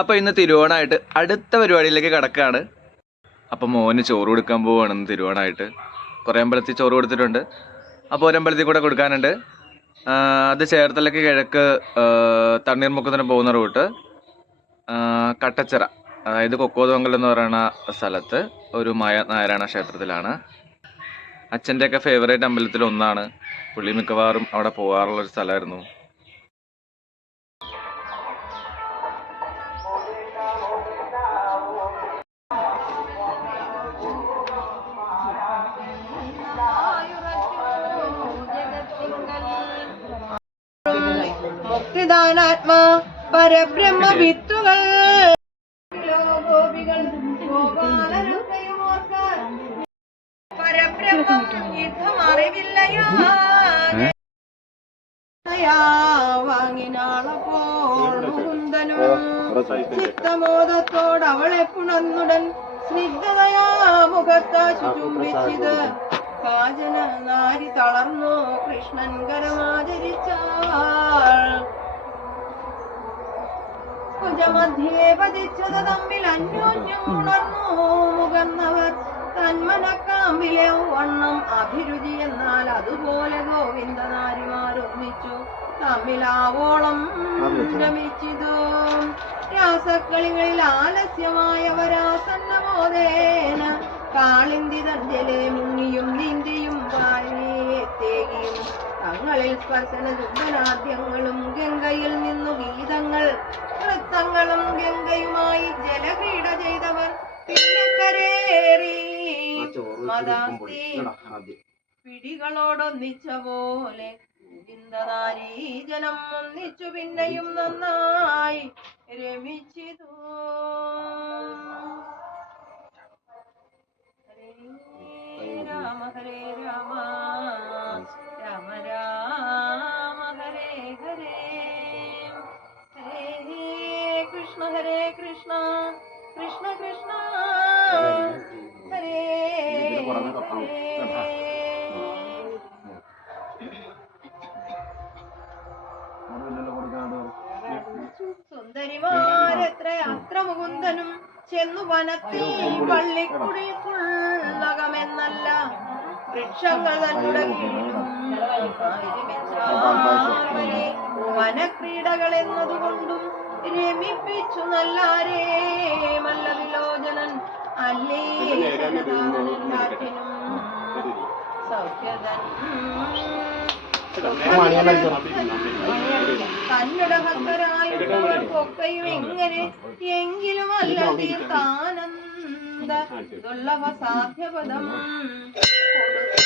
അപ്പോൾ ഇന്ന് തിരുവോണമായിട്ട് അടുത്ത പരിപാടിയിലേക്ക് കടക്കുകയാണ്. അപ്പോൾ മോന് ചോറ് കൊടുക്കാൻ പോവുകയാണെന്ന് തിരുവോണമായിട്ട്. കുറേ അമ്പലത്തിൽ ചോറ് കൊടുത്തിട്ടുണ്ട്, അപ്പോൾ ഒരമ്പലത്തിൽ കൂടെ കൊടുക്കാനുണ്ട്. അത് ചേർത്തലയ്ക്ക് കിഴക്ക് തണ്ണീർമുക്കത്തിന് പോകുന്ന റൂട്ട് കട്ടച്ചിറ, അതായത് കൊക്കോതുമംഗൽ എന്ന് പറയുന്ന സ്ഥലത്ത് ഒരു നാരായണ ക്ഷേത്രത്തിലാണ്. അച്ഛൻ്റെയൊക്കെ ഫേവറേറ്റ് അമ്പലത്തിൽ ഒന്നാണ്. പുള്ളി മിക്കവാറും അവിടെ പോകാറുള്ളൊരു സ്ഥലമായിരുന്നു. മുക്തിദാനാത്മാ പരബ്രഹ്മ വിത്തുകൾ ഗോപികൾ പരബ്രഹ്മം യുദ്ധം അറിവില്ലയോ വാങ്ങിനാളപ്പോൾ മുകുന്ദനും ചിത്തമോദത്തോടവളെ പുണർന്നുടൻ സ്നിഗ്ധതയാ മുഖത്താശു ചുംബിച്ചിത് കാജന നാരി തളർന്നു കൃഷ്ണൻ കരമാചരിച്ചാൾ കുജമധ്യേ പതിച്ചത് തമ്മിൽ അന്യോന്യം ഉണർന്നു മുകർന്നവർ തന്മനക്കാമ്പിലെ വണ്ണം അഭിരുചി എന്നാൽ അതുപോലെ ഗോവിന്ദനാരിമാരൊന്നിച്ചു തമ്മിലാവോളം രമിച്ചിതു രാസക്കളികളിൽ ആലസ്യമായവരാസന്നമോദേന കാളിന്തി തഞ്ചലെ മുങ്ങിയും നീന്തിയും വാഴേത്തേകിയും തങ്ങളിൽ സ്പർശന ചുംബനാദ്യങ്ങളും ഗംഗയിൽ നിന്നു ഗീതങ്ങൾ നൃത്തങ്ങളും ഗംഗയുമായി ജലക്രീഡ ചെയ്തവർ പിന്നെ കരേറി മദാസ്തി പിടികളോടൊന്നിച്ച പോലെ ഗോവിന്ദനാരീജനം ഒന്നിച്ചു പിന്നെയും നന്നായി രമിച്ചിതു. രാമ ഹരേ രാമ രാമ രാമ ഹരേ ഹരേ ഹരേ കൃഷ്ണ കൃഷ്ണ കൃഷ്ണ ഹരേ സുന്ദരിമാരെത്ര അത്ര മുകുന്ദനും ചെന്നു വനത്തിൽ പള്ളിക്കുടിക്കുള്ളകമെന്നല്ല വൃക്ഷങ്ങൾ തന്നുടെ വനക്രീഡകൾ എന്നതുകൊണ്ടും രമിപ്പിച്ചു നല്ലാരേ മല്ല വിലോചനൻ അല്ലേ എല്ലാറ്റിനും സൗഖ്യതൻ തന്നുടെ ഭക്തരായുള്ളവർക്കൊക്കെയും എങ്ങനെ എങ്കിലും അല്ല തീർത്ഥാനന്ദ ദുർലഭ സാധ്യപദം കൊടുത്തു